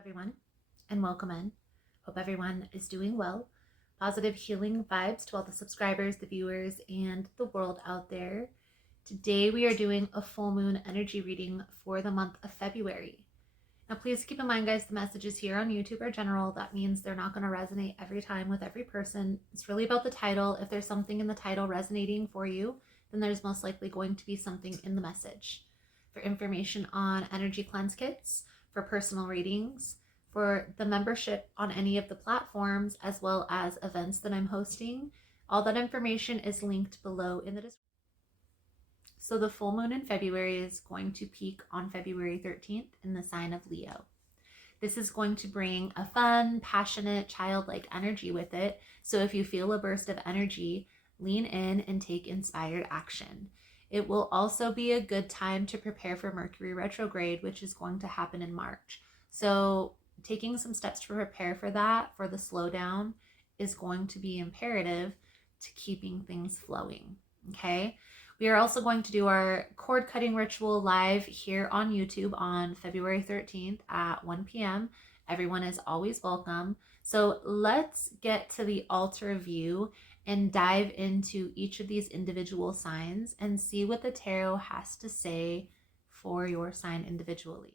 Everyone, and welcome in. Hope everyone is doing well. Positive healing vibes to all the subscribers, the viewers, and the world out there. Today we are doing a full moon energy reading for the month of February. Now please keep in mind, guys, the messages here on YouTube are general. That means they're not going to resonate every time with every person. It's really about the title. If there's something in the title resonating for you, then there's most likely going to be something in the message. For information on energy cleanse kits, for personal readings, for the membership on any of the platforms, as well as events that I'm hosting, all that information is linked below in the description. So the full moon in February is going to peak on February 13th in the sign of Leo. This is going to bring a fun, passionate, childlike energy with it. So if you feel a burst of energy, lean in and take inspired action. It will also be a good time to prepare for Mercury retrograde, which is going to happen in March. So taking some steps to prepare for that, for the slowdown, is going to be imperative to keeping things flowing. Okay. We are also going to do our cord cutting ritual live here on YouTube on February 13th at 1 p.m. Everyone is always welcome. So let's get to the altar view and dive into each of these individual signs and see what the tarot has to say for your sign individually.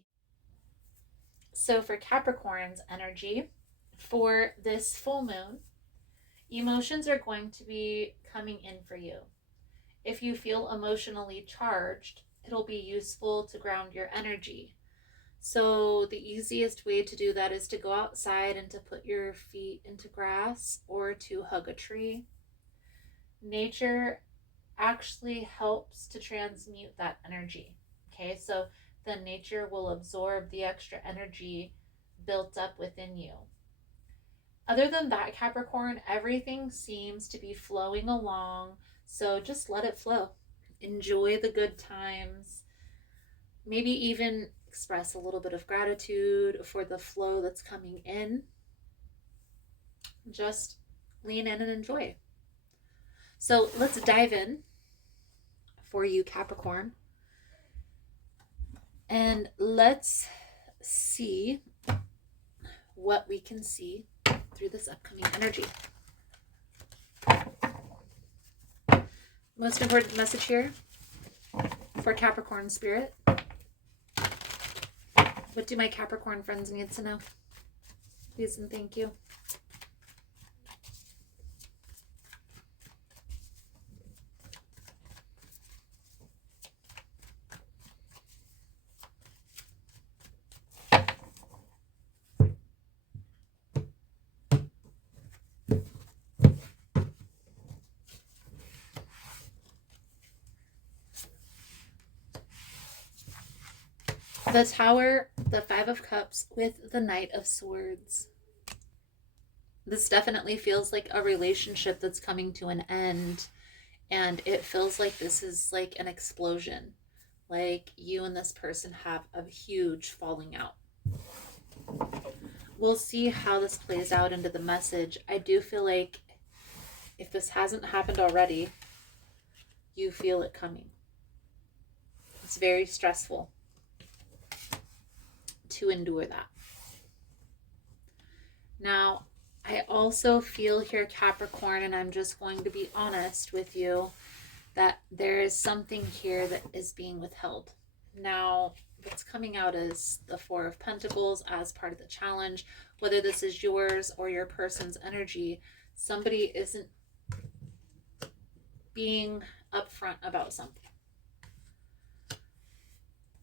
So for Capricorn's energy, for this full moon, emotions are going to be coming in for you. If you feel emotionally charged, it'll be useful to ground your energy. So the easiest way to do that is to go outside and to put your feet into grass or to hug a tree. Nature actually helps to transmute that energy. Okay, so the nature will absorb the extra energy built up within you. Other than that, Capricorn, everything seems to be flowing along. So just let it flow. Enjoy the good times. Maybe even express a little bit of gratitude for the flow that's coming in. Just lean in and enjoy. So let's dive in for you, Capricorn. And let's see what we can see through this upcoming energy. Most important message here for Capricorn spirit. What do my Capricorn friends need to know? Please and thank you. The Tower, the Five of Cups with the Knight of Swords. This definitely feels like a relationship that's coming to an end, and it feels like this is like an explosion. Like you and this person have a huge falling out. We'll see how this plays out into the message. I do feel like if this hasn't happened already, you feel it coming. It's very stressful to endure that. Now, I also feel here, Capricorn, and I'm just going to be honest with you, that there is something here that is being withheld. Now, what's coming out is the Four of Pentacles as part of the challenge. Whether this is yours or your person's energy, somebody isn't being upfront about something.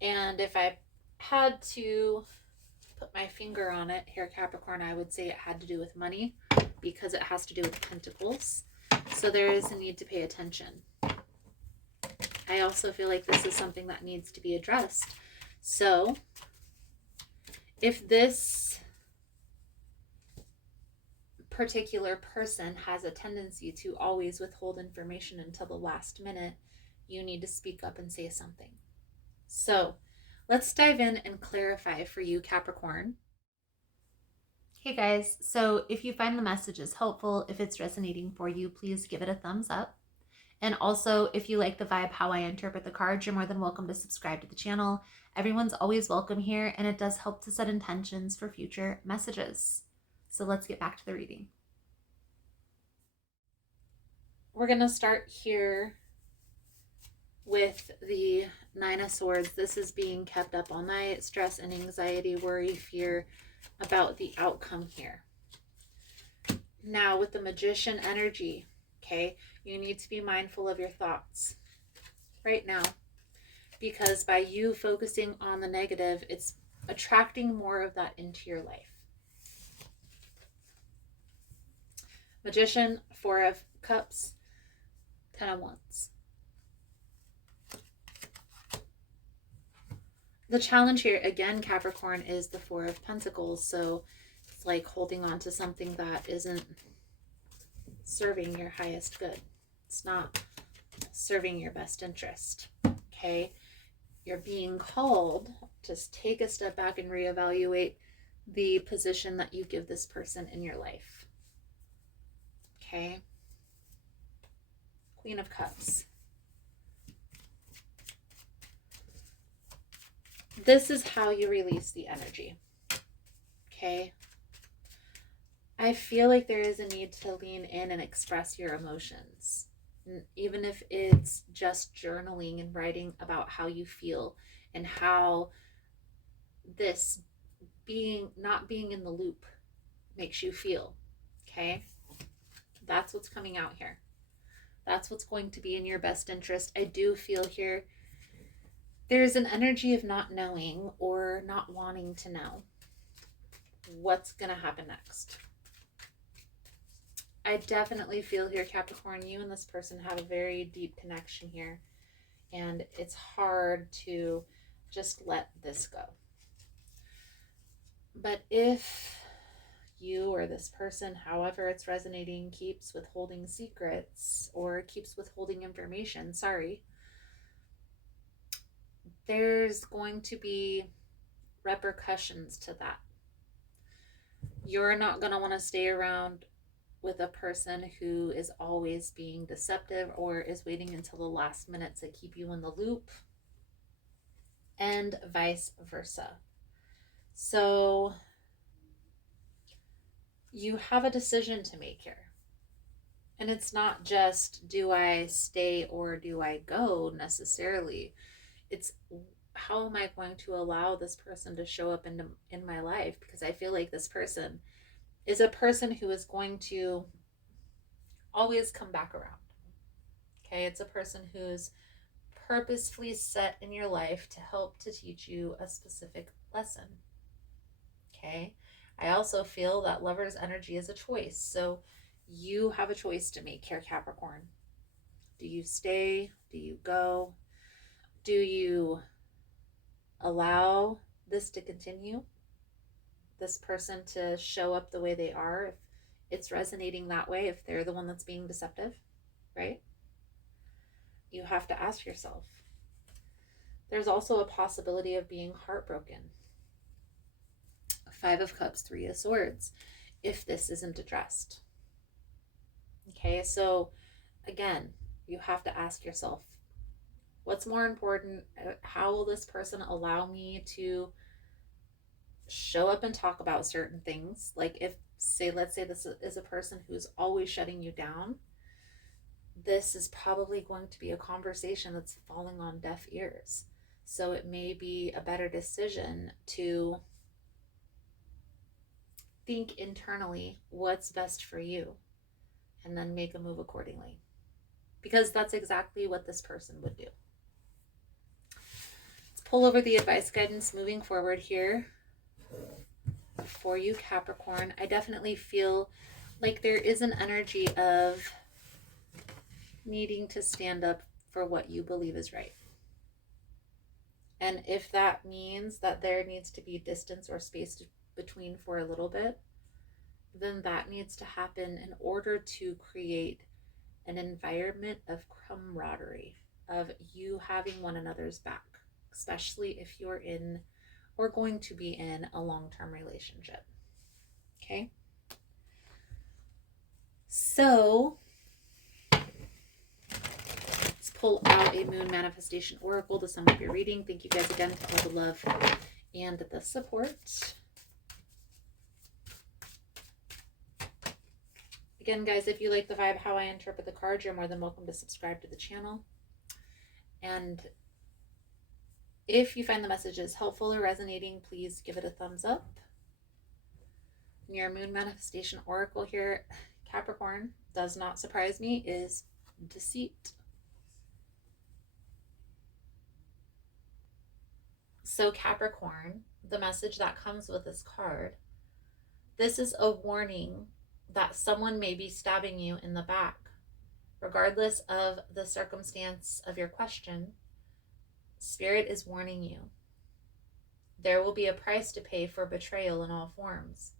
And if I had to put my finger on it here, Capricorn, I would say it had to do with money because it has to do with pentacles. So there is a need to pay attention. I also feel like this is something that needs to be addressed. So if this particular person has a tendency to always withhold information until the last minute, you need to speak up and say something. So let's dive in and clarify for you, Capricorn. Hey guys, so if you find the messages helpful, if it's resonating for you, please give it a thumbs up. And also, if you like the vibe, how I interpret the cards, you're more than welcome to subscribe to the channel. Everyone's always welcome here, and it does help to set intentions for future messages. So let's get back to the reading. We're going to start here with the Nine of Swords. This is being kept up all night, stress and anxiety, worry, fear about the outcome here. Now with the Magician energy, okay, you need to be mindful of your thoughts right now, because by you focusing on the negative, it's attracting more of that into your life. Magician, Four of Cups, Ten of Wands. The challenge here, again, Capricorn, is the Four of Pentacles. So it's like holding on to something that isn't serving your highest good. It's not serving your best interest. Okay? You're being called to take a step back and reevaluate the position that you give this person in your life. Okay? Queen of Cups. This is how you release the energy. Okay? I feel like there is a need to lean in and express your emotions. Even if it's just journaling and writing about how you feel and how this not being in the loop makes you feel. Okay? That's what's coming out here. That's what's going to be in your best interest. I do feel here there's an energy of not knowing or not wanting to know what's going to happen next. I definitely feel here, Capricorn, you and this person have a very deep connection here, and it's hard to just let this go. But if you or this person, however it's resonating, keeps withholding secrets or keeps withholding information, there's going to be repercussions to that. You're not going to want to stay around with a person who is always being deceptive or is waiting until the last minute to keep you in the loop, and vice versa. So you have a decision to make here. And it's not just, do I stay or do I go necessarily? It's, how am I going to allow this person to show up in my life? Because I feel like this person is a person who is going to always come back around. Okay, it's a person who's purposefully set in your life to help to teach you a specific lesson. Okay, I also feel that Lover's energy is a choice. So you have a choice to make here, Capricorn. Do you stay? Do you go? Do you allow this to continue? This person to show up the way they are, if it's resonating that way, if they're the one that's being deceptive, right? You have to ask yourself. There's also a possibility of being heartbroken. Five of Cups, Three of Swords, if this isn't addressed. Okay, so again, you have to ask yourself, what's more important? How will this person allow me to show up and talk about certain things? Like if, let's say this is a person who's always shutting you down, this is probably going to be a conversation that's falling on deaf ears. So it may be a better decision to think internally what's best for you and then make a move accordingly, because that's exactly what this person would do. Let's pull over the advice guidance moving forward here for you, Capricorn. I definitely feel like there is an energy of needing to stand up for what you believe is right. And if that means that there needs to be distance or space between for a little bit, then that needs to happen in order to create an environment of camaraderie, of you having one another's back, especially if you're in or going to be in a long-term relationship. Okay? So pull out a moon manifestation oracle to sum up your reading. Thank you guys again for all the love and the support. Again, guys, if you like the vibe, how I interpret the cards, you're more than welcome to subscribe to the channel. And if you find the messages helpful or resonating, please give it a thumbs up. And your moon manifestation oracle here, Capricorn, does not surprise me, is deceit. So Capricorn, the message that comes with this card, this is a warning that someone may be stabbing you in the back. Regardless of the circumstance of your question, Spirit is warning you. There will be a price to pay for betrayal in all forms.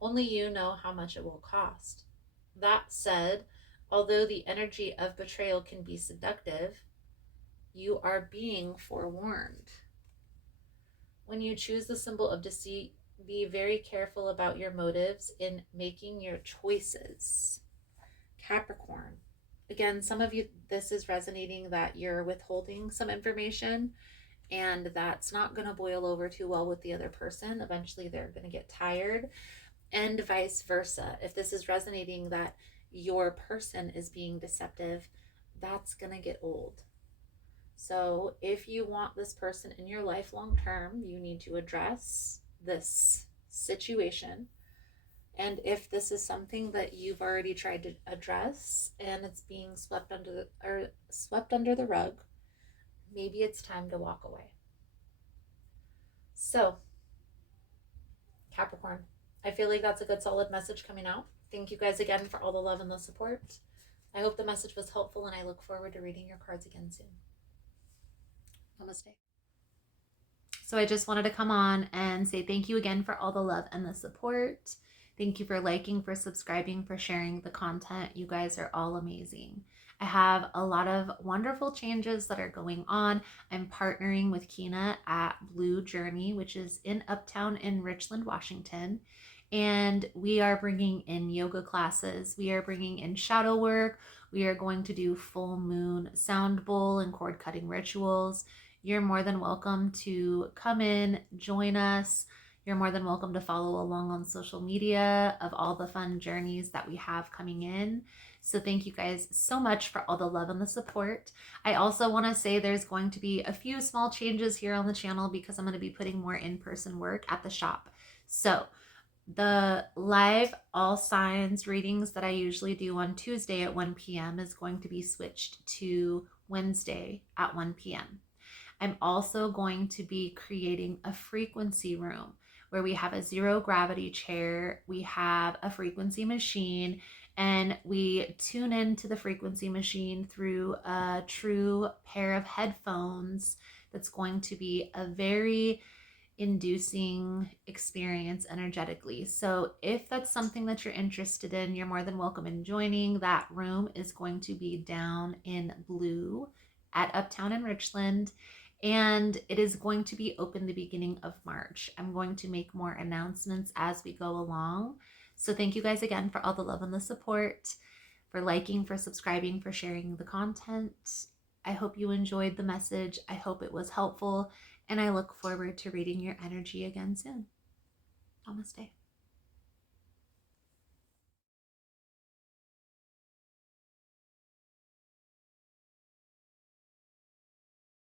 Only you know how much it will cost. That said, although the energy of betrayal can be seductive, you are being forewarned. When you choose the symbol of deceit, be very careful about your motives in making your choices. Capricorn. Again, some of you, this is resonating that you're withholding some information, and that's not going to boil over too well with the other person. Eventually, they're going to get tired, and vice versa. If this is resonating that your person is being deceptive, that's going to get old. So if you want this person in your life long term, you need to address this situation. And if this is something that you've already tried to address and it's being swept under the rug, maybe it's time to walk away. So, Capricorn, I feel like that's a good solid message coming out. Thank you guys again for all the love and the support. I hope the message was helpful, and I look forward to reading your cards again soon. Namaste. So I just wanted to come on and say thank you again for all the love and the support. Thank you for liking, for subscribing, for sharing the content. You guys are all amazing. I have a lot of wonderful changes that are going on. I'm partnering with Kina at Blue Journey, which is in Uptown in Richland, Washington. And we are bringing in yoga classes. We are bringing in shadow work. We are going to do full moon sound bowl and cord cutting rituals. You're more than welcome to come in, join us. You're more than welcome to follow along on social media of all the fun journeys that we have coming in. So thank you guys so much for all the love and the support. I also want to say there's going to be a few small changes here on the channel because I'm going to be putting more in-person work at the shop. So the live all signs readings that I usually do on Tuesday at 1 p.m. is going to be switched to Wednesday at 1 p.m. I'm also going to be creating a frequency room where we have a zero gravity chair, we have a frequency machine, and we tune into the frequency machine through a true pair of headphones that's going to be a very inducing experience energetically. So if that's something that you're interested in, you're more than welcome in joining. That room is going to be down in Blue at Uptown in Richland, and it is going to be open the beginning of March. I'm going to make more announcements as we go along. So thank you guys again for all the love and the support, for liking, for subscribing, for sharing the content. I hope you enjoyed the message. I hope it was helpful, and I look forward to reading your energy again soon. Namaste.